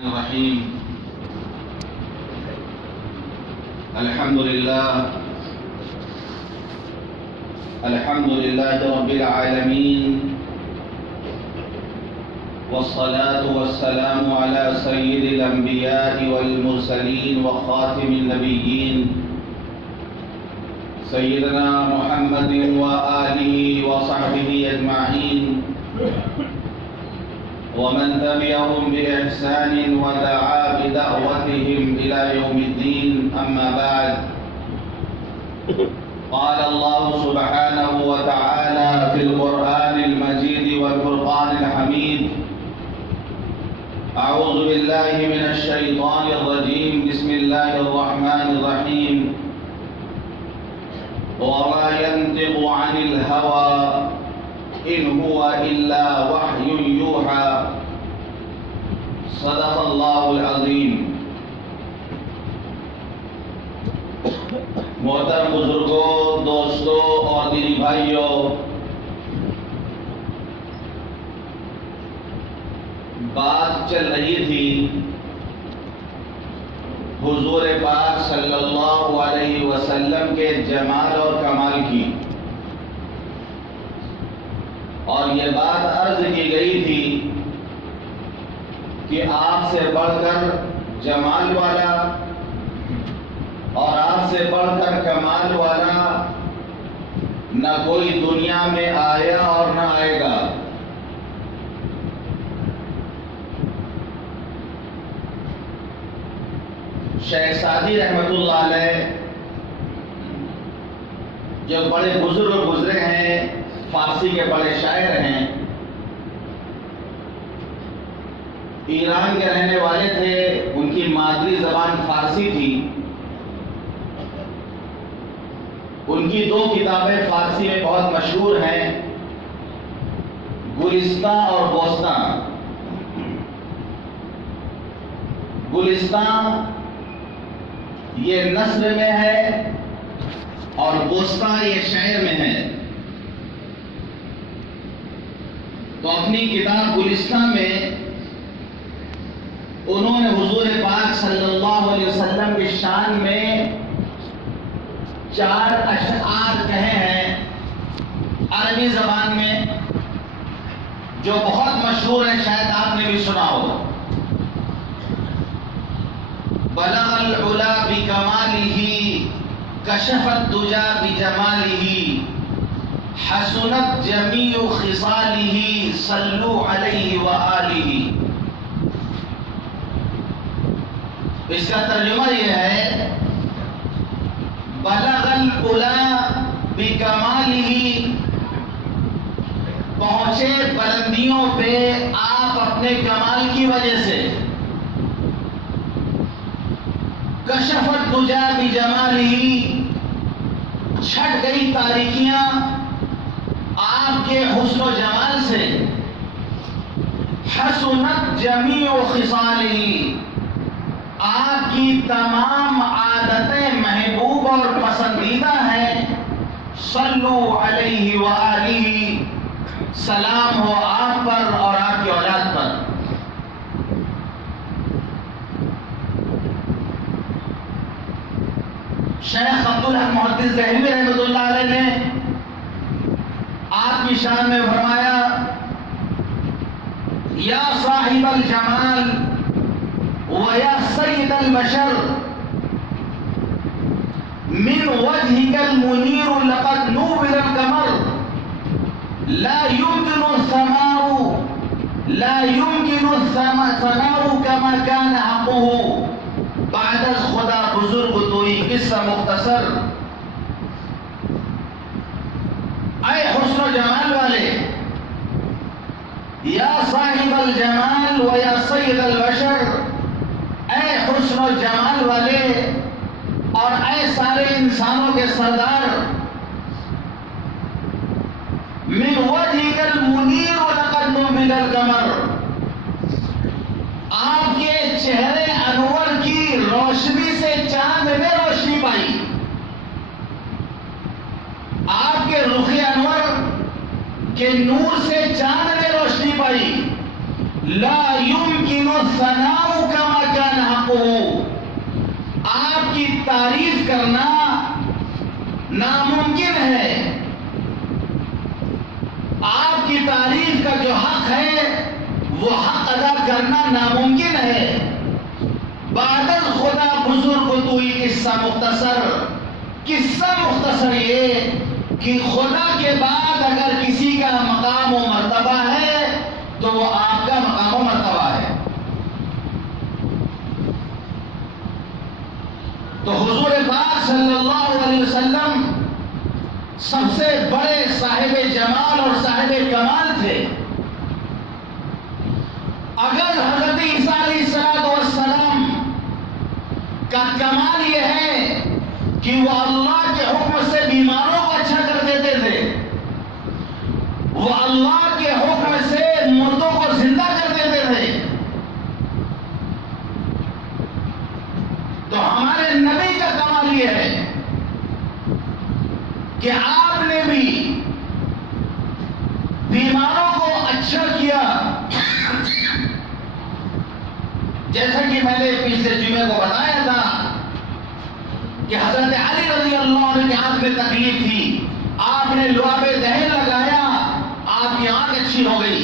الرحيم. الحمد لله رب العالمين، والصلاة والسلام على سيد الأنبياء والمرسلين وخاتم النبيين سيدنا محمد وآله وصحبه أجمعين، ومن تبعهم بإحسان ودعا بدعوتهم إلى يوم الدين. أما بعد، قال الله سبحانه وتعالى في القرآن المجيد والفرقان الحميد: أعوذ بالله من الشيطان الرجيم، بسم الله الرحمن الرحيم. وما ينطق عن الهوى إن هو إلا وحي يوحى. صدق الله العظيم. محترم بزرگوں، دوستوں اور دینی بھائیوں، بات چل رہی تھی حضور پاک صلی اللہ علیہ وسلم کے جمال اور کمال کی، اور یہ بات عرض کی گئی تھی کہ آپ سے بڑھ کر جمال والا اور آپ سے بڑھ کر کمال والا نہ کوئی دنیا میں آیا اور نہ آئے گا. شیخ سعدی رحمت اللہ علیہ جو بڑے بزرگ گزرے ہیں، فارسی کے بڑے شاعر ہیں، ایران کے رہنے والے تھے، ان کی مادری زبان فارسی تھی. ان کی دو کتابیں فارسی میں بہت مشہور ہیں، گلستان اور بوستان. گلستان یہ نثر میں ہے اور بوستان یہ شعر میں ہے. تو اپنی کتاب گلستان میں انہوں نے حضور پاک صلی اللہ علیہ وسلم کی شان میں 4 اشعار کہے ہیں عربی زبان میں، جو بہت مشہور ہے، شاید آپ نے بھی سنا ہوگا. بلغ العلا بکمالہ کشف الدجا بجمالہ حسنت جمیع خصالہ صلو علیہ وآلہ. اس کا ترجمہ یہ ہے: بلغ العلا بکمالہ، پہنچے بلندیوں پہ آپ اپنے کمال کی وجہ سے. کشف الدجا بجمالہ، چھٹ گئی تاریکیاں آپ کے حسن و جمال سے. حسنت جمیع خصالہ، آپ کی تمام عادتیں محبوب اور پسندیدہ ہیں. صلو علیہ وآلہ، سلام ہو آپ پر اور آپ کی اولاد پر. شیخ عبدالحق محدث دہلوی رحمۃ اللہ علیہ نے آپ کی شان میں فرمایا: یا صاحب الجمال وَيَا سَيِّدَ الْبَشَرِ مِنْ وَجْهِكَ الْمُنِيرُ لَقَدْ نُوِّرَ الْقَمَرُ لَا يُمْكِنُ الثَّنَاءُ كَمَا كَانَ حَقُّهُ. بعد از خدا بزرگ توئی قصہ مختصر. اے حسن و جمال والے، یا صاحب الجمال وَيَا سَيِّدَ الْبَشَرِ، اے حسن و جمال والے اور اے سارے انسانوں کے سردار. من وجهك المنیر لقد نُوِّرَ القمر، آپ کے چہرے انور کی روشنی سے چاند نے روشنی پائی. آپ کے رخ انور کے نور سے چاند نے روشنی پائی. لا يمكن الثناء آپ کی تعریف کرنا ناممکن ہے، آپ کی تعریف کا جو حق ہے وہ حق ادا کرنا ناممکن ہے۔ بعد خدا بزرگ توئی قصہ مختصر یہ کہ خدا کے بعد اگر کسی کا مقام و مرتبہ ہے تو وہ آپ کا مقام و مرتبہ ہے۔ تو حضور پاک صلی اللہ علیہ وسلم سب سے بڑے صاحب جمال اور صاحب کمال تھے۔ اگر حضرت عیسیٰ علیہ السلام کا کمال یہ ہے کہ وہ اللہ کے حکم سے بیماروں کو اچھا کر دیتے تھے، وہ اللہ کے حکم سے مردوں کو زندہ کر دیتے تھے، تو ہمارے نبی کا کمال یہ ہے کہ آپ نے بھی بیماروں کو اچھا کیا۔ جیسا کہ میں نے پچھلے جمعے کو بتایا تھا کہ حضرت علی رضی اللہ عنہ کی آنکھ میں تکلیف تھی، آپ نے لعاب دہن لگایا، آپ کی آنکھ اچھی ہو گئی۔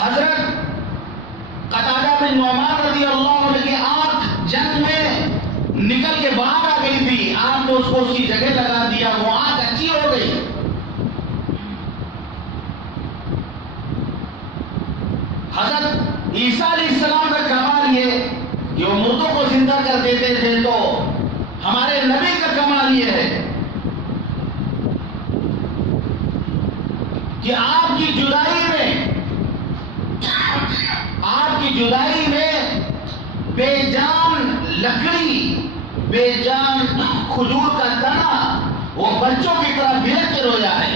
حضرت قتادہ بن نعمان رضی اللہ عنہ کی آنکھ جنگ میں نکل کے باہر آ گئی تھی، آپ نے اس کو اس کی جگہ لگا دیا، وہ آنکھ اچھی ہو گئی۔ حضرت عیسیٰ علیہ السلام کا کمال یہ کہ وہ مردوں کو زندہ کر دیتے تھے، تو ہمارے نبی کا کمال یہ ہے کہ آپ کی جدائی میں بے جان لکڑی، بے جان کھجور کا تنا وہ بچوں کی طرح بلک کے رویا ہے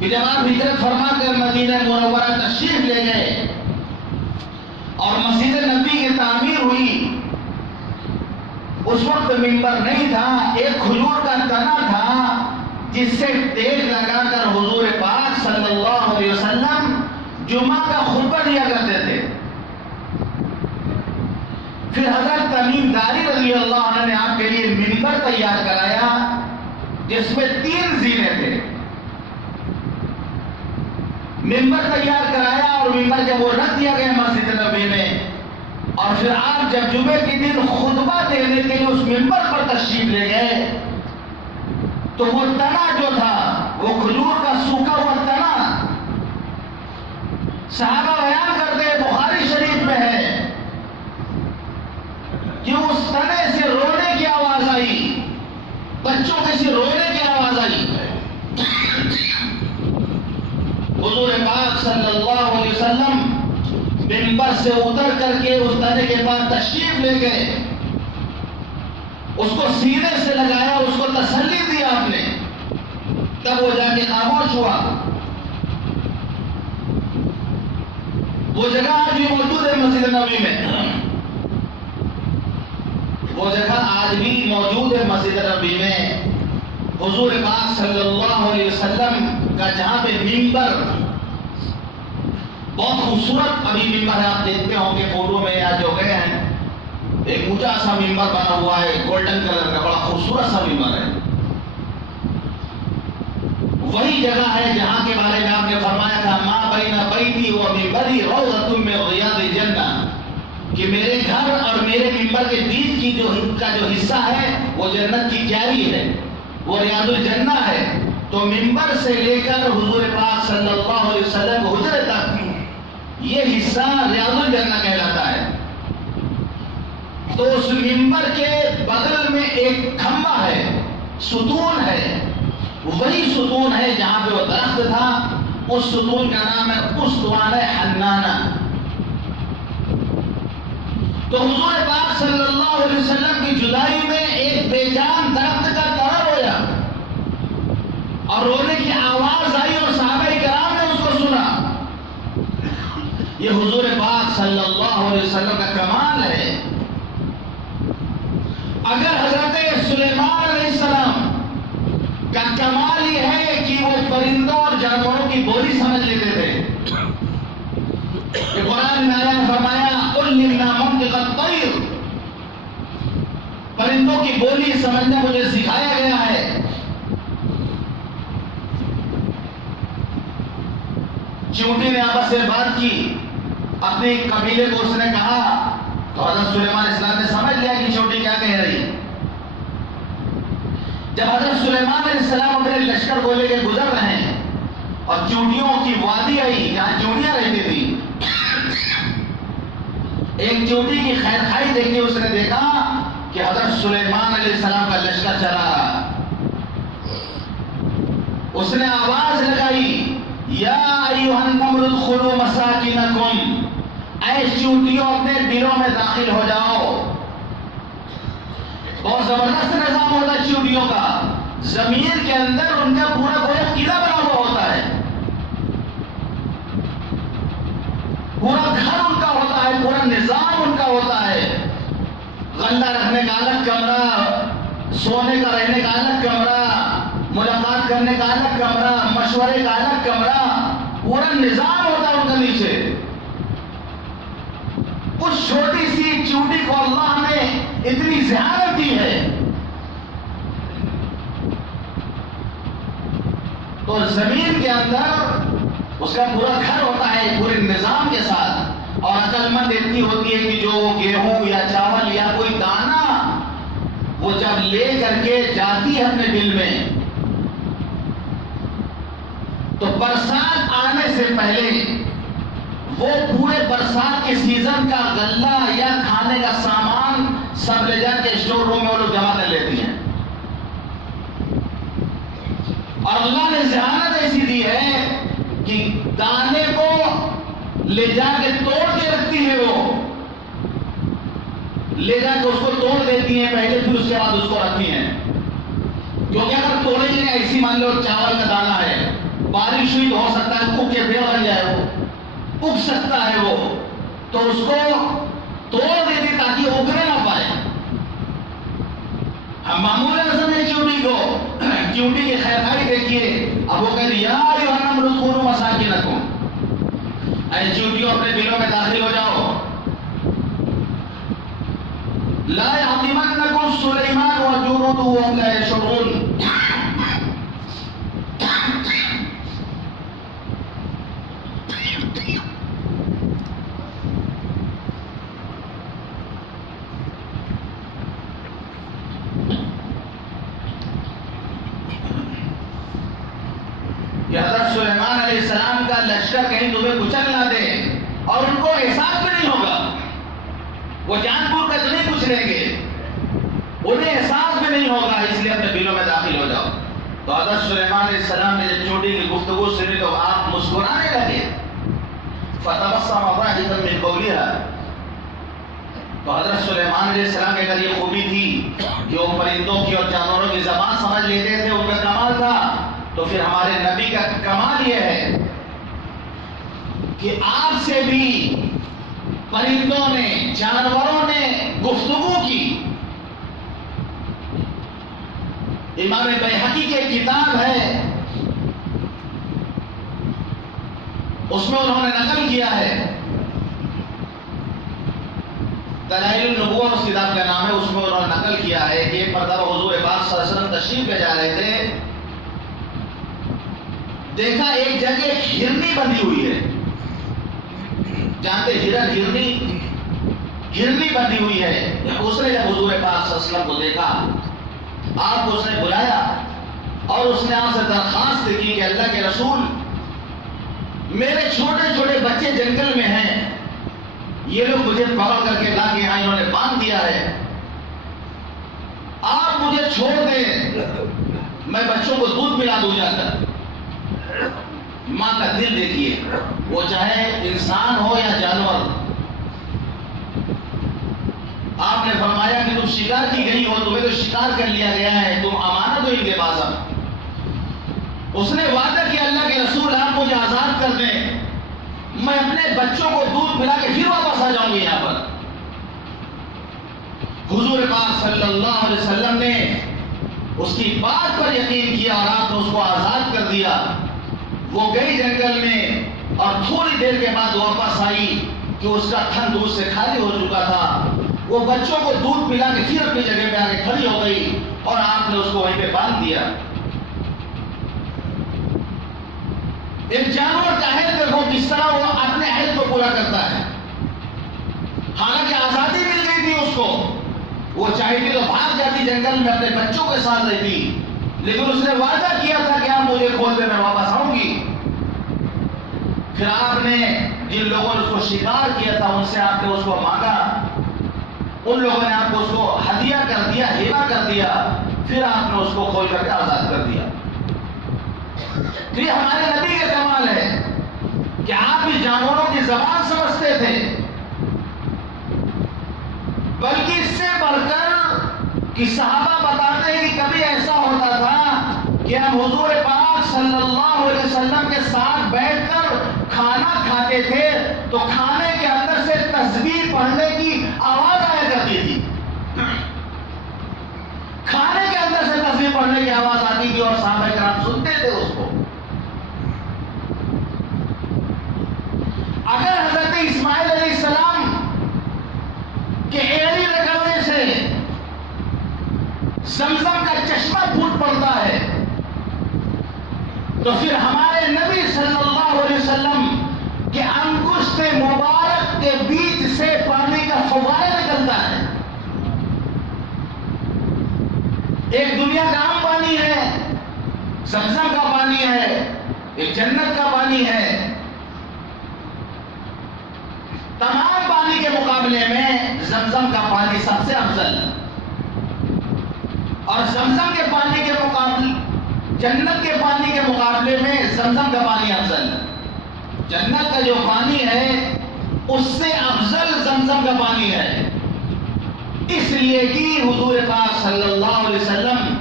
کہ جب آپ ہجرت فرما کر مدینہ منورہ تشریف لے گئے اور مسجد نبی کی تعمیر ہوئی، اس وقت ممبر نہیں تھا، ایک کھجور کا تنا تھا جس سے تیل لگا کر حضور پاک صلی اللہ علیہ وسلم جمعہ کا خطبہ دیا کرتے تھے۔ پھر حضرت تمیم داری رضی اللہ عنہ نے آپ کے لیے ممبر تیار کرایا جس میں 3 زینے تھے۔ ممبر تیار کرایا اور ممبر جب وہ رکھ دیا گیا مسجد نبی میں، اور پھر آپ جب جمعے کے دن خطبہ دینے کے لیے اس ممبر پر تشریف لے گئے تو وہ تنا جو تھا، وہ کھجور کا سوکھا ہوا تنا، صحابہ بیان کرتے ہیں، بخاری شریف میں ہے کہ اس تنے سے رونے کی آواز آئی، بچوں کے سے رونے کی آواز آئی۔ حضور پاک صلی اللہ علیہ وسلم منبر سے اتر کر کے اس تنے کے پاس تشریف لے گئے، اس کو سینے سے لگایا، اس کو تسلی دی آپ نے، تب وہ جا کے خاموش ہوا۔ وہ جگہ آج بھی موجود ہے مسجد نبوی میں، وہ جگہ آج بھی موجود ہے مسجد نبوی میں، حضور پاک صلی اللہ علیہ وسلم کا جہاں پہ ممبر بہت خوبصورت ابھی ممبر ہے، آپ دیکھتے ہوں گے فوٹو میں یا جو گئے ہیں، ایک اونچا سا ممبر بنا ہوا ہے گولڈن کلر کا، بڑا خوبصورت سا ممبر ہے۔ وہی جگہ ہے جہاں کے بارے میں آپ نے فرمایا تھا ما بین بیتی و ممبری روضۃ من ریاض الجنہ، کہ میرے گھر اور میرے ممبر کے بیچ کی جو حصہ ہے وہ جنت کی کیاری ہے، وہ ریاض الجنہ ہے۔ تو ممبر سے لے کر حضور پاک صلی اللہ علیہ وسلم حجرے تک یہ حصہ ریاض الجنہ کہلاتا ہے۔ تو اس ممبر کے بغل میں ایک کھمبا ہے، ستون ہے، وہی ستون ہے جہاں پہ وہ درخت تھا، اس ستون کا نام ہے اسطوانہ حنانہ۔ تو حضور پاک صلی اللہ علیہ وسلم کی جدائی میں ایک بے جان درخت کا تنا رویا، اور رونے کی آواز آئی اور صحابہ کرام نے اس کو سنا۔ یہ حضور پاک صلی اللہ علیہ وسلم کا کمال ہے۔ اگر حضرت سلیمان علیہ السلام کا کمال یہ ہے کہ وہ پرندوں اور جانوروں کی بولی سمجھ لیتے تھے، کہ قرآن میں علمنا منطق الطیر، پرندوں کی بولی سمجھنا مجھے سکھایا گیا ہے۔ چیونٹی نے آپس سے بات کی، اپنے قبیلے کو اس نے کہا، تو حضرت سلیمان علیہ السلام نے سمجھ لیا کہ چیونٹی کیا کہہ رہی ہے۔ جب حضرت سلیمان علیہ السلام اپنے لشکر کو لے کے گزر رہے ہیں اور چیونٹیوں کی وادی آئی جہاں چیونٹیاں رہتی تھی، ایک چیونٹی کی خیر خائی دیکھی، اس نے دیکھا کہ حضرت سلیمان علیہ السلام کا لشکر چلا رہا۔ اس نے آواز لگائی، یا ایھا النمل ادخلوا مساکنکم، اے چیونٹیوں اپنے دلوں میں داخل ہو جاؤ۔ بہت زبردست نظام ہوتا ہے چیونٹیوں کا، زمین کے اندر ان کا پورا گویا قلعہ بنا ہوا ہوتا ہے، پورا گھر ان کا ہوتا ہے، پورا نظام ان کا ہوتا ہے۔ غلہ رکھنے کا الگ کمرہ، سونے کا رہنے کا الگ کمرہ، ملاقات کرنے کا الگ کمرہ، مشورے کا الگ کمرہ، پورا نظام ہوتا ہے ان کا نیچے۔ اس چھوٹی سی چیونٹی کو اللہ نے اتنی ذہانت دی ہے، تو زمین کے اندر اس کا پورا گھر ہوتا ہے پورے نظام کے ساتھ، اور عقل مند اتنی ہوتی ہے کہ جو گیہوں یا چاول یا کوئی دانہ وہ جب لے کر کے جاتی ہے اپنے دل میں، تو برسات آنے سے پہلے وہ پورے برسات کے سیزن کا غلہ یا کھانے کا سامان سب لے جا کے اسٹور روم میں وہ لوگ جمع کر لیتی ہیں۔ اور اللہ نے ذہانت ایسی دی ہے کہ دانے کو لے جا کے توڑ کے رکھتی ہے، وہ لے جا کے اس کو توڑ دیتی ہیں پہلے، پھر اس کے بعد اس کو رکھتی ہیں، کیونکہ اگر توڑے گی ایسی مان لو چاول کا دانہ ہے، بارش ہوئی تو ہو سکتا ہے اگ کے پیڑ بن جائے، وہ اگ سکتا ہے، وہ تو اس کو توڑ دیتی تاکہ اگنے نہ پائے۔ ہم معمول سمجھے چیونٹی کو، چیونٹی کی خیر خائی دیکھیے، اب وہ کہہ رہی یا ایھا النمل ادخلوا مساکنکم، اے چیونٹیوں اپنے دلوں میں داخل ہو جاؤ۔ لا یحطمنکم سلیمان وجنودہ وهم لا یشعرون، کہ حضرت سلیمان علیہ السلام کا لشکر کہیں تمہیں کچل نہ دے، اور ان کو احساس بھی نہیں ہوگا، وہ جان بوجھ کر نہیں کچھ لیں گے، انہیں احساس بھی نہیں ہوگا، اس لیے اپنے دلوں میں داخل ہو جاؤ۔ تو حضرت سلیمان علیہ السلام نے جب چیونٹی کی گفتگو سنی تو آپ مسکرانے لگے، فتبسم ضاحكا من قولها۔ تو حضرت سلیمان علیہ السلام کے اگر یہ خوبی تھی کہ وہ پرندوں کی اور جانوروں کی زبان سمجھ لیتے تھے، ان کا کمال تھا، تو پھر ہمارے نبی کا کمال یہ ہے کہ آپ سے بھی پرندوں نے، جانوروں نے گفتگو کی۔ امام بیہقی کی ایک کتاب ہے، اس میں انہوں نے نقل کیا ہے، دلائل النبوہ اس کتاب کا نام ہے، اس میں انہوں نے نقل کیا ہے کہ ایک مرتبہ حضور پاک صلی اللہ علیہ وسلم تشریف لے جا رہے تھے، دیکھا ایک جگہ ایک ہرنی بندھی ہوئی ہے، جانتے ہرنی بندھی ہوئی ہے۔ اس نے جب حضور پاک صلی اللہ علیہ وسلم کو دیکھا، آپ کو اس نے بلایا اور اس نے آپ سے درخواست کی کہ اللہ کے رسول، میرے چھوٹے چھوٹے بچے جنگل میں ہیں، یہ لوگ مجھے پکڑ کر کے لا کے یہاں انہوں نے باندھ دیا ہے، آپ مجھے چھوڑ دیں، میں بچوں کو دودھ پلا دوں جا کر۔ ماں کا دل دیکھیے، وہ چاہے انسان ہو یا جانور۔ آپ نے فرمایا کہ تم شکار کی گئی ہو، تمہیں تو شکار کر لیا گیا ہے، تم امانت ہو ان کے پاس۔ اس نے وعدہ کیا اللہ کے رسول آپ مجھے آزاد کر دیں، میں اپنے بچوں کو دودھ پلا کے پھر واپس آ جاؤں گی یہاں پر۔ حضور پاک صلی اللہ علیہ وسلم نے اس کی بات پر یقین کیا اور آپ نے اس کو آزاد کر دیا۔ وہ گئی جنگل میں اور تھوڑی دیر کے بعد واپس آئی کہ اس کا تھن دودھ سے خالی ہو چکا تھا، وہ بچوں کو دودھ پلا کے پھر اپنی جگہ پہ آ کے کھڑی ہو گئی اور آپ نے اس کو وہیں پہ باندھ دیا۔ ایک جانور کا عہد دیکھو کس طرح وہ اپنے عہد کو پورا کرتا ہے، حالانکہ آزادی مل گئی تھی اس کو، وہ چاہتی تو بھاگ جاتی جنگل میں اپنے بچوں کے ساتھ رہتی، لیکن اس نے وعدہ کیا تھا کہ آپ مجھے کھول دیں میں واپس آؤں گی۔ پھر آپ نے جن لوگوں نے اس کو شکار کیا تھا ان سے آپ نے اس کو مانگا، ان لوگوں نے آپ کو اس کو ہدیہ کر دیا، ہیوا کر دیا، پھر آپ نے اس کو کھول کر کے آزاد کر دیا۔ تو یہ ہمارے نبی کا کمال ہے کہ آپ بھی جانوروں کی زبان سمجھتے تھے، بلکہ اس سے بڑھ کر کہ صحابہ بتاتے ہیں کہ کبھی ایسا ہوتا تھا کہ ہم حضور پاک صلی اللہ علیہ وسلم کے ساتھ بیٹھ کر کھانا کھاتے تھے تو کھانے کے اندر سے تسبیح پڑھنے کی آواز آیا کرتی تھی، کھانے کے اندر سے تسبیح پڑھنے کی آواز آتی تھی اور صحابہ کرام سنتے تھے اس کو۔ اگر حضرت اسماعیل علیہ السلام کہ ایڑی رگڑنے سے زمزم کا چشمہ پھوٹ پڑتا ہے تو پھر ہمارے نبی صلی اللہ علیہ وسلم کے انگشت مبارک کے بیچ سے پانی کا فوارہ نکلتا ہے۔ ایک دنیا کا عام پانی ہے، زمزم کا پانی ہے، ایک جنت کا پانی ہے۔ تمام پانی کے مقابلے میں زمزم کا پانی سب سے افضل، اور زمزم کے پانی کے مقابلے جنت کے پانی کے مقابلے میں زمزم کا پانی افضل۔ جنت کا جو پانی ہے اس سے افضل زمزم کا پانی ہے، اس لیے کہ حضور پاک صلی اللہ علیہ وسلم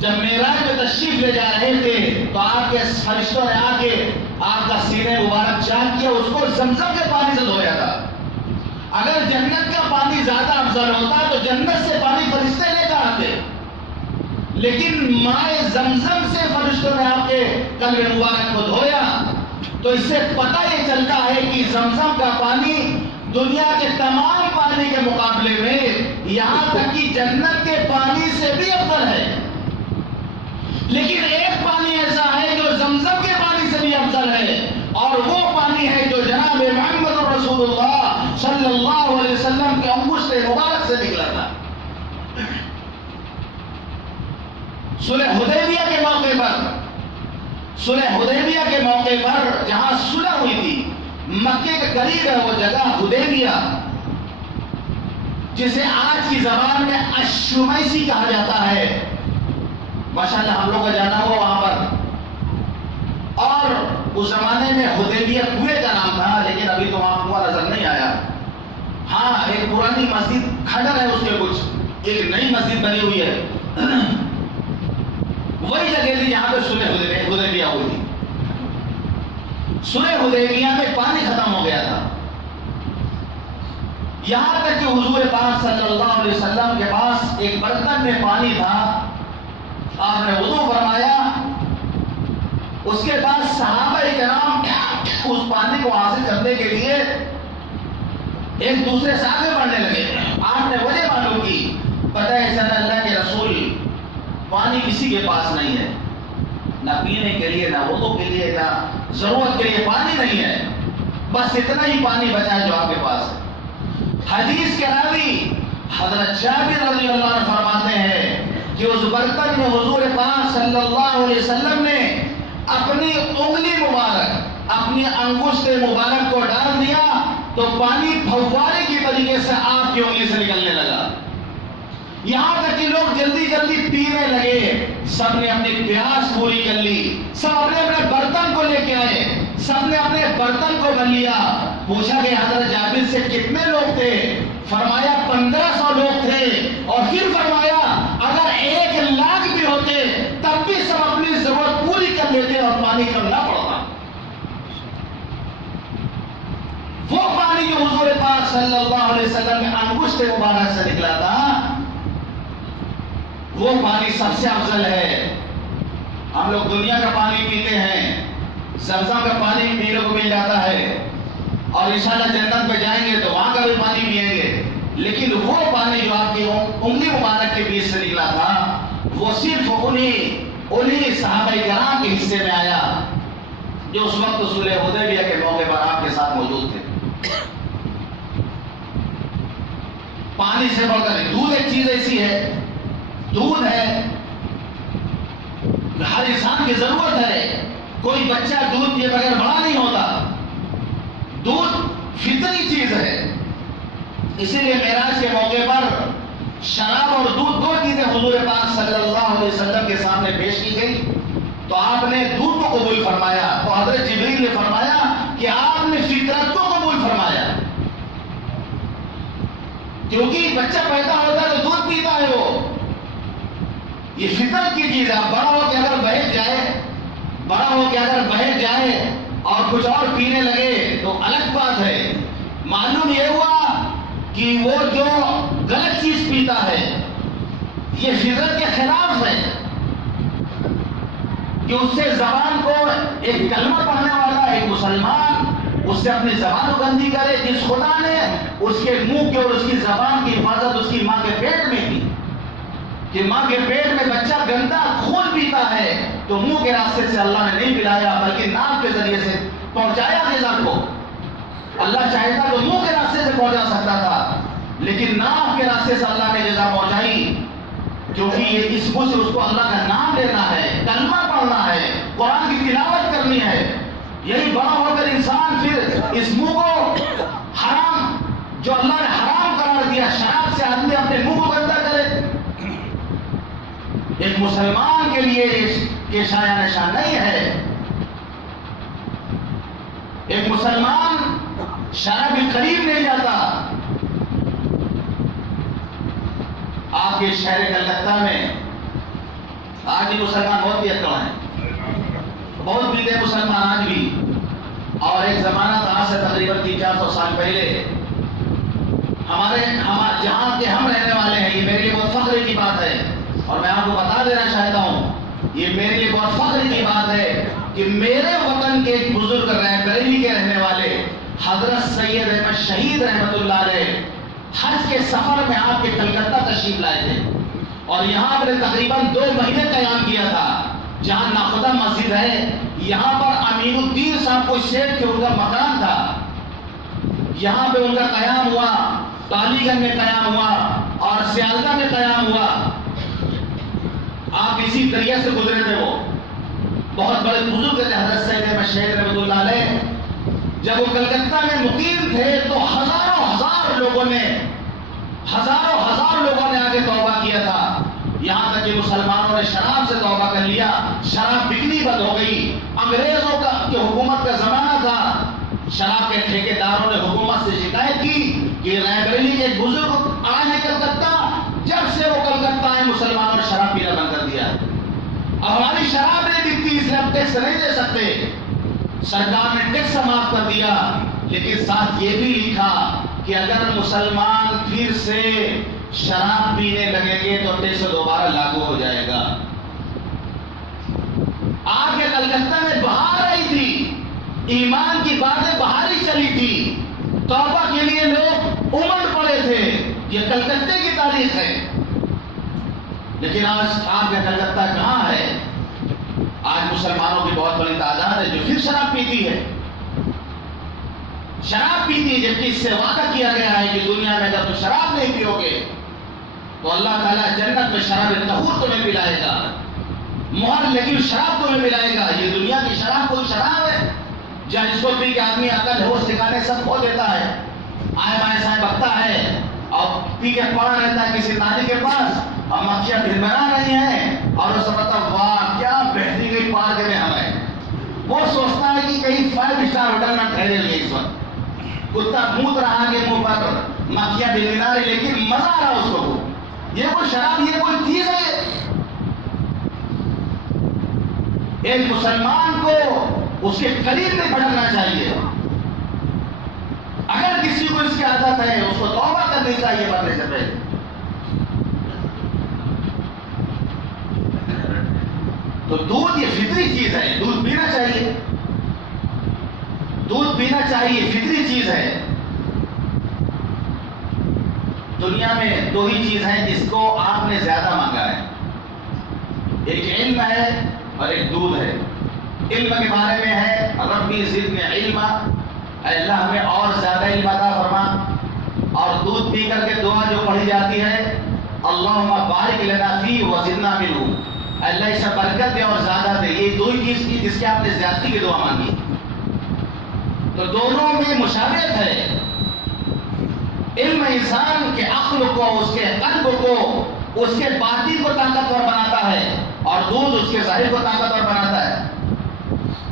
جب معراج میں تشریف لے جا رہے تھے تو آپ کے فرشتوں نے آ کے آپ کا سینے مبارک چاک کیا، اس کو زمزم کے پانی سے دھویا تھا۔ اگر جنت کا پانی زیادہ افضل ہوتا تو جنت سے پانی فرشتے لے کر آتے، لیکن مائے زمزم سے فرشتوں نے آپ کے قلب مبارک کو دھویا، تو اس سے پتہ یہ چلتا ہے کہ زمزم کا پانی دنیا کے تمام پانی کے مقابلے میں یہاں تک کہ جنت کے پانی سے بھی افضل ہے۔ لیکن ایک پانی ایسا ہے جو زمزم کے پانی سے بھی افضل ہے، اور وہ پانی ہے جو جناب محمد رسول اللہ صلی اللہ علیہ وسلم کے انگشت مبارک سے نکلا تھا۔ صلح حدیبیہ کے موقع پر جہاں صلح ہوئی تھی، مکے کے قریب ہے وہ جگہ حدیبیہ، جسے آج کی زبان میں الشمیسی کہا جاتا ہے۔ ماشاءاللہ ہم لوگ کا جانا ہوا وہاں پر، اور اس زمانے میں حدیبیہ کنویں کا نام تھا، لیکن ابھی تو وہاں کنواں نظر نہیں آیا۔ ہاں ایک پرانی مسجد کھنڈر ہے، اس کے کچھ ایک نئی مسجد بنی ہوئی ہے، وہی جگہ تھی جہاں پہ صلح حدیبیہ ہوئی تھی۔ صلح حدیبیہ میں پانی ختم ہو گیا تھا، یہاں تک کہ حضور پاک صلی اللہ علیہ وسلم کے پاس ایک برتن میں پانی تھا، آپ نے وضو فرمایا، اس کے بعد صحابہ کرام اس پانی کو حاصل کرنے کے لیے ایک دوسرے سے آگے بڑھنے لگے۔ آپ نے وجہ معلوم کی، پتہ ہے چلا اللہ کے رسول پانی کسی کے پاس نہیں ہے، نہ پینے کے لیے، نہ وضو کے لیے، نہ ضرورت کے لیے پانی نہیں ہے، بس اتنا ہی پانی بچا ہے جو آپ کے پاس ہے۔ حدیث کے راوی حضرت جابر رضی اللہ عنہ فرماتے ہیں کہ اس برتن میں حضور پاک صلی اللہ علیہ وسلم نے اپنی انگلی مبارک، اپنی انگشت مبارک کو ڈال دیا تو پانی پھوارے کی طریقے سے آپ کی انگلی سے نکلنے لگا، یہاں تک کہ لوگ جلدی جلدی پینے لگے۔ سب نے اپنی پیاس پوری کر لی، سب اپنے اپنے برتن کو لے کے آئے، سب نے اپنے برتن کو بھر لیا۔ پوچھا کہ حضرت جابر سے کتنے لوگ تھے؟ فرمایا 1500 لوگ تھے، اور پھر فرمایا اگر 1,00,000 بھی ہوتے تب بھی سب اپنی ضرورت پوری کر لیتے اور پانی کم نہ پڑتا۔ وہ پانی جو حضور پاک صلی اللہ علیہ وسلم کے انگشت مبارک سے نکلا تھا، وہ پانی سب سے افضل ہے۔ ہم لوگ دنیا کا پانی پیتے ہیں، زمزم کا پانی بھی پینے کو مل جاتا ہے، اور اور انشاءاللہ جنت میں جائیں گے تو وہاں کا بھی پانی پیئیں گے، لیکن وہ پانی جو آپ کی انگلی مبارک کے بیچ سے نکلا تھا وہ صرف انہی صحابہ کرام کے حصے میں آیا جو اس وقت صلح حدیبیہ کے موقع پر آپ کے ساتھ موجود تھے۔ پانی سے بڑھ کر دودھ ایک چیز ایسی ہے، دودھ ہے، ہر انسان کی ضرورت ہے، کوئی بچہ دودھ کے بغیر بڑا نہیں ہوتا، دودھ فطری چیز ہے۔ اسی لیے معراج کے موقع پر شراب اور دودھ دو چیزیں حضور پاک صلی اللہ علیہ وسلم کے سامنے پیش کی گئی تو آپ نے دودھ کو قبول فرمایا، تو حضرت جبریل نے فرمایا کہ آپ نے فطرت کو قبول فرمایا، کیونکہ بچہ پیدا ہوتا ہے تو دودھ پیتا ہے، وہ یہ فطرت کی چیز ہے۔ بڑا ہو کے اگر بہک جائے اور کچھ اور پینے لگے تو الگ بات ہے۔ معلوم یہ ہوا کہ وہ جو غلط چیز پیتا ہے یہ فطرت کے خلاف ہے، کہ اس سے زبان کو ایک کلمہ پڑھنے والا ایک مسلمان اس سے اپنی زبان کو گندی کرے، جس خدا نے اس کے منہ کی اور اس کی زبان کی حفاظت اس کی ماں کے پیٹ میں کی، کہ ماں کے پیٹ میں بچہ گندا خون پیتا ہے تو منہ کے راستے سے اللہ نے نہیں پلایا بلکہ ناک کے ذریعے سے پہنچایا غذا کو۔ اللہ چاہتا تو منہ کے راستے سے پہنچا سکتا تھا، لیکن ناک کے راستے سے اللہ نے غذا پہنچائی، کیونکہ یہ اس منہ سے اس کو اللہ کا نام لینا ہے، کلمہ پڑھنا ہے، قرآن کی تلاوت کرنی ہے۔ یہی بڑا ہو کر انسان پھر اس منہ کو حرام جو اللہ نے حرام قرار دیا، شراب سے آدمی اپنے منہ کو گندا کرے، ایک مسلمان کے لیے یہ شایع نشان نہیں ہے۔ ایک مسلمان شراب کے قریب نہیں جاتا۔ آپ کے شہر کلکتہ میں آج بھی مسلمان بہت پیتا ہیں، بہت پیتے مسلمان آج بھی، اور ایک زمانہ تھا آج سے تقریباً 300-400 سال پہلے جہاں کے ہم رہنے والے ہیں، یہ میرے لیے بہت فخر کی بات ہے اور میں آپ کو بتا دینا چاہتا ہوں، یہ میرے لیے بہت فخر کی بات ہے کہ میرے وطن کے ایک بزرگ بریلی کے رہنے والے حضرت سید احمد شہید رحمت اللہ علیہ حج کے سفر میں آپ کے کلکتہ تشریف لائے تھے اور یہاں پر تقریباً 2 مہینے قیام کیا تھا۔ جہاں ناخدا مسجد ہے یہاں پر امین الدین صاحب کو شیخ کے ان کا مکان تھا، یہاں پہ ان کا قیام ہوا، ٹالی گنج میں قیام ہوا اور سیالدہ میں قیام ہوا۔ آپ اسی دریا سے گزرے تھے، وہ بہت بڑے بزرگ تھے حضرت سید احمد شہید رحمۃ اللہ علیہ۔ جب وہ کلکتہ میں مقیم تھے تو ہزاروں ہزار لوگوں نے آگے توبہ کیا تھا، یہاں تک کہ مسلمانوں نے شراب سے توبہ کر لیا، شراب بکنی بند ہو گئی۔ انگریزوں کی حکومت کا زمانہ تھا، شراب کے ٹھیکیداروں نے حکومت سے شکایت کی کہ رائے بریلی کے ایک بزرگ آئے ہیں کلکتہ، جب سے وہ کلکتہ آئے مسلمانوں نے شراب پینا بند کر دیا، اب ہماری شراب نہیں بکتی اس لیے ہم ٹیکس نہیں دے سکتے۔ سرکار نے ٹیکس معاف کر دیا، لیکن ساتھ یہ بھی لکھا کہ اگر مسلمان پھر سے شراب پینے لگیں گے تو ٹیکس دوبارہ لاگو ہو جائے گا۔ آج کے کلکتہ میں بہار آئی تھی، ایمان کی باتیں بہاری چلی تھی، توبہ کے لیے لوگ امڑ پڑے تھے، یہ کلکتے کی تاریخ ہے۔ لیکن آج آپ کا کلکتہ کہاں ہے؟ آج مسلمانوں کی بہت بڑی تعداد ہے جو پھر شراب پیتی ہے، جبکہ اس سے وعدہ کیا گیا ہے کہ دنیا میں اگر تم شراب نہیں پیو گے تو اللہ تعالیٰ جنت میں شراب طہور تمہیں پلائے گا، مہر لگی شراب تمہیں پلائے گا۔ یہ دنیا کی شراب کوئی شراب ہے جہاں اس کو پی کے آدمی عقل ہوش ٹھکانے سب کھو دیتا ہے، آئے بائیں سائیں بکتا ہے اور پی کے پڑا رہتا ہے کسی نالی کے پاس اور مکھیاں بھنبھنا رہی ہیں اور وہ سمجھتا واہ کیا بہتری گئی پارک میں ہمیں، وہ سوچتا ہے کہ کہیں 5 اسٹار ہوٹل میں ٹھہرے ہوئے اس وقت، کتا مونت رہا کے منہ پر مکھیاں بھنبھنا رہی لیکن مزہ آ رہا اس کو۔ یہ کوئی شراب یہ کوئی چیز ہے؟ ایک مسلمان کو اس کے قریب نہیں بھٹکنا چاہیے، اگر کسی کو اس کی عادت ہے اس کو توبہ کرنی چاہیے مرنے سے پہلے۔ تو دودھ یہ فطری چیز ہے، دودھ پینا چاہیے۔ دودھ پینا چاہیے، فطری چیز ہے۔ دنیا میں دو ہی چیز ہیں جس کو آپ نے زیادہ مانگا ہے، ایک علم ہے اور ایک دودھ ہے۔ علم کے بارے میں ہے ربی زدنی علما، اے اللہ ہمیں اور زیادہ علم عطا فرما۔ اور دودھ پی کر کے دعا جو پڑھی جاتی ہے اللہم بارک لنا فی وزدنا منہ، اے اللہ اس میں برکت دے اور زیادہ دے۔ یہ دو ہی چیز کی جس کی آپ نے زیادتی کی دعا مانگی، تو دونوں میں مشابہت ہے۔ علم انسان کے عقل کو، اس کے قلب کو، اس کے باطن کو طاقتور بناتا ہے، اور دودھ اس کے ظاہر کو طاقتور بناتا ہے۔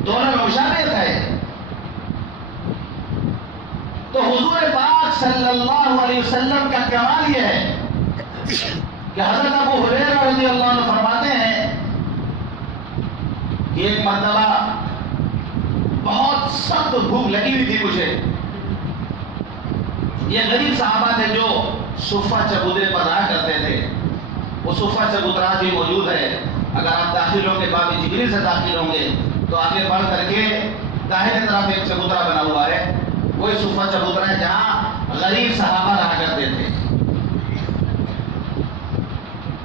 دونوں میں مشابہت ہے۔ تو حضور پاک صلی اللہ علیہ وسلم کا کمال یہ ہے کہ حضرت ابو ہریرہ رضی اللہ عنہ فرماتے ہیں کہ ایک مرتبہ بہت سخت بھوک لگی ہوئی تھی مجھے۔ یہ غریب صحابہ تھے جو صفہ چبوترے پر رہا کرتے تھے، وہ صفہ چبوترا بھی موجود ہے۔ اگر آپ داخل ہوں گے باب جبریل سے داخل ہوں گے تو آگے بڑھ کر کے داہنے طرف ایک چبوترا بنا ہوا ہے، وہی صفہ چبوترا ہے جہاں غریب صحابہ رہا کرتے تھے۔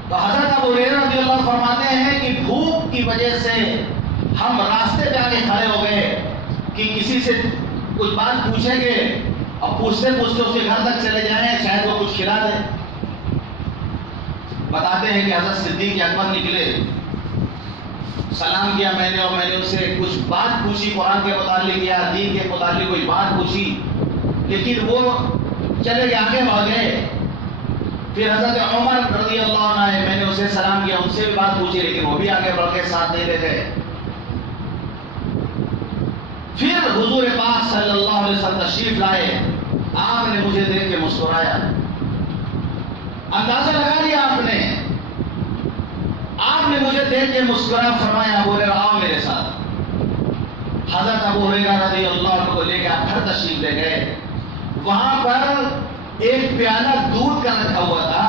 تو حضرت ابو ہریرہ رضی اللہ عنہ فرماتے ہیں کہ بھوک کی وجہ سے ہم راستے پہ آگے کھڑے ہو گئے کہ کسی سے کچھ بات پوچھیں گے، اور پوچھتے پوچھتے اس کے گھر تک چلے جائیں، شاید وہ کچھ کھلا دیں۔ بتاتے ہیں کہ حضرت صدیق اکبر نکلے، سلام کیا میں نے، اور میں نے اس سے کچھ بات پوچھی قرآن کے متعلق یا دین کے متعلق کوئی بات پوچھی، لیکن وہ چلے گئے، آگے بڑھ گئے۔ پھر حضرت عمر رضی اللہ عنہ آئے، میں نے اسے سلام کیا، ان سے بھی بات پوچھی، لیکن وہ بھی آگے بڑھ کے ساتھ نہیں لے گئے۔ پھر حضور پاک صلی اللہ علیہ وسلم تشریف لائے، آپ نے مجھے دیکھ کے مسکرایا، اندازہ لگا لیا آپ نے مجھے دیکھ کے مسکرایا، فرمایا ابو ہریرہ آؤ میرے ساتھ۔ حضرت ابو ہریرہ رضی اللہ عنہ کو لے کے آپ گھر تشریف لے گئے۔ وہاں پر ایک پیالہ دودھ کا رکھا ہوا تھا،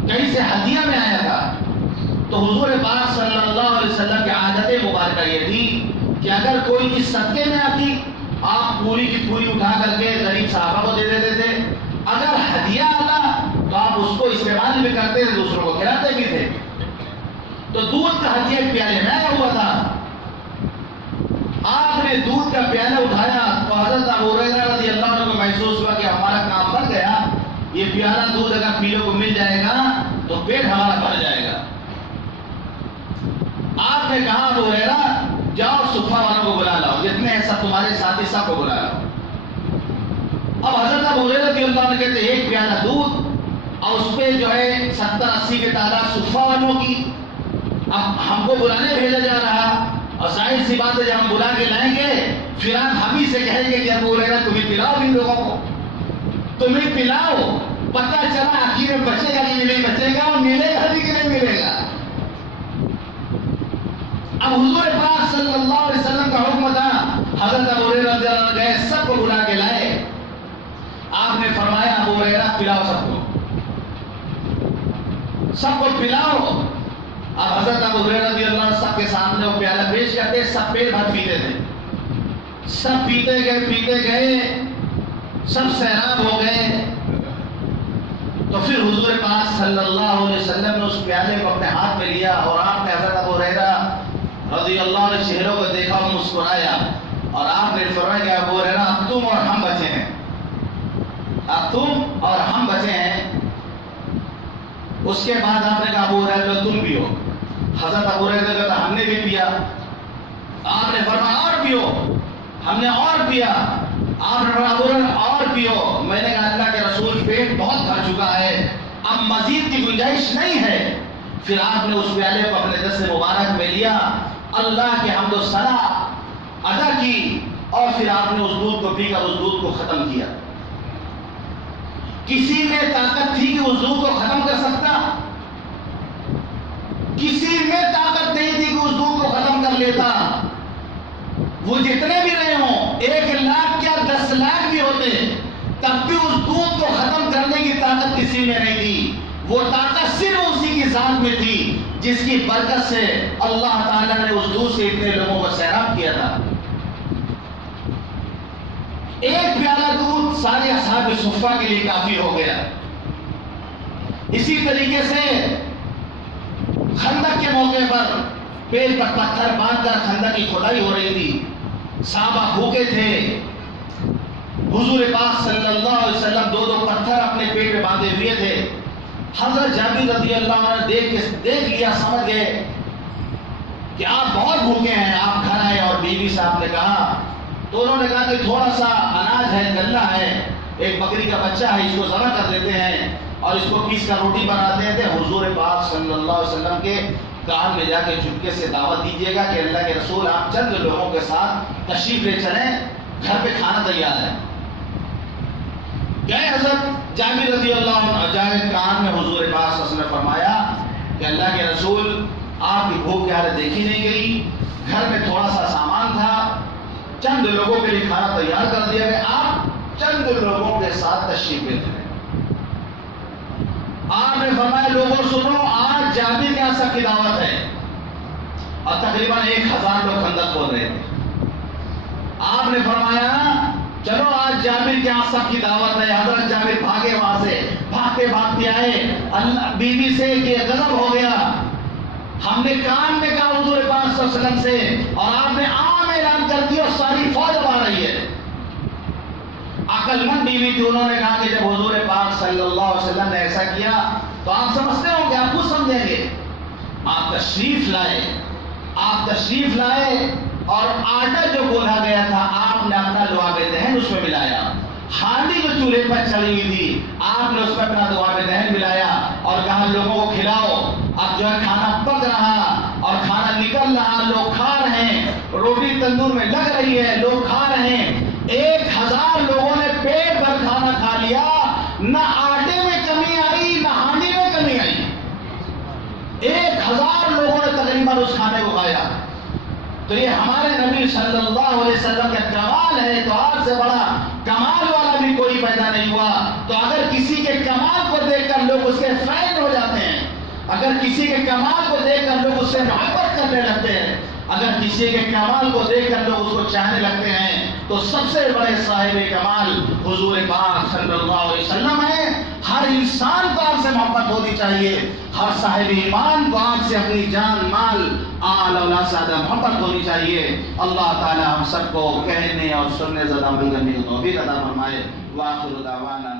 کہیں سے ہدیہ میں آیا تھا۔ تو حضور پاک صلی اللہ علیہ وسلم کی عادت مبارکہ یہ تھی کہ اگر کوئی چیز صدقے میں آتی آپ پوری کی پوری اٹھا کر کے غریب صحابہ کو دے دیتے تھے، اگر ہدیہ آتا تو آپ اس کو استعمال بھی کرتے تھے، دوسروں کو کھلاتے بھی تھے۔ تو دودھ کا ہدیہ ایک پیالے میں آیا ہوا تھا، آپ نے دودھ کا پیالہ اٹھایا تو حضرت ابو ہریرہ رضی اللہ عنہ کو محسوس ہوا کہ ہمارا کام بن گیا، یہ پیالہ دودھ اگر پینے کو مل جائے گا تو پیٹ ہمارا بھر جائے گا۔ آپ نے کہا ابو ہریرہ جاؤ صفہ والوں کو بلا لاؤ، جتنے ہیں سب تمہارے ساتھی سب کو بلا لاؤ۔ اب حضرت ابو ہریرہ رضی اللہ عنہ کہتے ایک پیالہ دودھ اور اس پہ جو ہے 70-80 کے تعداد صفہ والوں کی، اب ہم کو بلانے بھیجا جا رہا، اور ظاہر سی بات ہے جب ہم بلا کے لائیں گے پھر آپ ہم ہی سے کہیں گے کہ ابو ہریرہ تمہیں پلاؤ ان لوگوں کو، تمہیں پلاؤ، پتہ چلا آخر میں بچے گا کہ نہیں بچے گا، اور ملے گا بھی کہ نہیں ملے گا۔ اب حضور پاک صلی اللہ علیہ وسلم کا حکم تھا، حضرت ابو ہریرہ رضی اللہ عنہ گئے، سب کو بلا کے لائے۔ آپ نے فرمایا ابو ہریرہ پلاؤ سب کو، سب کو پلاؤ۔ اب حضرت ابو ہریرہ رضی اللہ عنہ سب کے سامنے وہ پیالہ پیش کرتے، سب پیٹ بھر پیتے تھے، سب پیتے گئے، سب سیراب ہو گئے۔ تو پھر حضور پاک صلی اللہ علیہ وسلم نے اس پیالے کو اپنے ہاتھ میں لیا، اور آپ نے حضرت ابو ہریرہ رضی اللہ عنہ چہروں کو دیکھا اور مسکرایا، اور آپ نے فرمایا کہ ابو ہریرہ اب تم اور ہم بچے ہیں، اب تم اور ہم بچے ہیں۔ اس کے بعد آپ نے کہا ابو ہریرہ تم پیو۔ حضرت ابو ہریرہ نے کہا ہم نے بھی پیا۔ آپ نے فرمایا اور پیو، ہم نے اور پیا۔ آپ نے فرمایا ابو ہریرہ اور پیو۔ میں نے کہا اللہ کے رسول پیٹ بہت بھر چکا ہے، اب مزید کی گنجائش نہیں ہے۔ پھر آپ نے اس پیالے کو اپنے دست مبارک میں لیا، اللہ کے حمد و ثنا ادا کی، اور پھر آپ نے اس دودھ کو پی کر اس دودھ کو ختم کیا۔ کسی میں طاقت تھی کہ اس دودھ کو ختم کر سکتا؟ کسی میں طاقت نہیں تھی کہ اس دودھ کو ختم کر لیتا۔ وہ جتنے بھی رہے ہوں، 1 لاکھ یا 10 لاکھ بھی ہوتے، تب بھی اس دودھ کو ختم کرنے کی طاقت کسی میں نہیں تھی۔ وہ طاقت صرف اسی کی ذات میں تھی جس کی برکت سے اللہ تعالیٰ نے اس دودھ سے اتنے لوگوں کو سیراب کیا تھا۔ ایک پیالہ دودھ سارے اصحاب صفہ کے لیے کافی ہو گیا۔ اسی طریقے سے خندق کے موقع پر پیڑ پر پتھر باندھ کر خندق کی کھدائی ہو رہی تھی، صحابہ بھوکے تھے، حضور پاک صلی اللہ علیہ وسلم دو پتھر اپنے پیٹ میں باندھے ہوئے تھے۔ حضرت جابر رضی اللہ عنہ نے دیکھ لیا، سمجھ گئے کہ آپ بہت بھوکے ہیں، آپ گھر آئے اور بیوی سے آپ نے کہا، تو انہوں نے کہا کہ تھوڑا سا اناج ہے، غلہ ہے، ایک بکری کا بچہ ہے، اس کو ذبح کر دیتے ہیں اور اس کو پیس کر روٹی بناتے ہیں۔ حضور پاک صلی اللہ علیہ وسلم کے کان میں جا کے چپکے سے دعوت دیجیے گا کہ اللہ کے رسول آپ چند لوگوں کے ساتھ تشریف لے چلیں، گھر پہ کھانا تیار ہے۔ گئے حضرت جابر رضی اللہ عنہ، جائے کان میں حضور پاک صلی اللہ علیہ وسلم نے فرمایا کہ اللہ کے رسول آپ کی بھوک کی حالت دیکھی نہیں گئی، گھر میں تھوڑا سا سامان تھا، چند لوگوں کے لیے کھانا تیار کر دیا گیا، آپ چند لوگوں کے ساتھ تشریف لے چلیں۔ آپ نے فرمایا لوگوں سنو، آج جابر کے یہاں سب کی دعوت ہے، اور تقریباً 1000 لوگ خندق کھود رہے تھے۔ آپ نے فرمایا چلو آج جابر کے یہاں سب کی دعوت ہے۔ حضرت جابر بھاگے، وہاں سے بھاگتے آئے، اللہ بیوی سے کہ غضب ہو گیا، ہم نے کان میں کہا حضور پاک صلی اللہ علیہ وسلم سے، اور آپ نے عام اعلان کر دیا، ساری فوج اب آ رہی ہے۔ عقل مند بیوی تھی، انہوں نے کہا کہ جب حضور پاک صلی اللہ علیہ وسلم نے ایسا کیا تو آپ سمجھتے ہوں گے، آپ خود سمجھیں گے۔ آپ تشریف لائے اور آٹا جو گوندھا گیا تھا آپ نے اپنا لعاب دہن اس میں ملایا، ہانڈی جو چولہے پر چلی ہوئی تھی آپ نے اس میں اپنا لعاب دہن ملایا اور کہا لوگوں کو کھلاؤ۔ اب جو ہے کھانا پک رہا اور کھانا نکل رہا، لوگ کھا رہے ہیں، روٹی تندور میں لگ رہی ہے، لوگ کھا رہے ہیں۔ 1000 لوگوں نے پیٹ بھر کھانا کھا لیا، نہ آٹے میں کمی آئی نہ ہانڈی میں کمی آئی۔ 1000 لوگوں نے تقریباً اس کھانے کو کھایا۔ تو یہ ہمارے نبی صلی اللہ علیہ وسلم کا کمال ہے، تو آپ سے بڑا کمال والا بھی کوئی پیدا نہیں ہوا۔ تو اگر کسی کے کمال کو دیکھ کر لوگ اس کے فین ہو جاتے ہیں، اگر کسی کے کمال کو دیکھ کر لوگ اس سے محبت کرنے لگتے ہیں، اگر کسی کے کمال کو دیکھ کر لوگ اس کو چاہنے لگتے ہیں، تو سب سے بڑے صاحب کمال حضور پاک صلی اللہ علیہ وسلم ہے۔ ہر انسان کو آپ سے محبت ہونی چاہیے، ہر صاحب ایمان کو آپ سے اپنی جان مال آل اولاد سے زیادہ محبت ہونی چاہیے۔ اللہ تعالی ہم سب کو کہنے اور سننے زیادہ عمل کرنے کی توفیق عطا فرمائے۔ وآخر دعوانا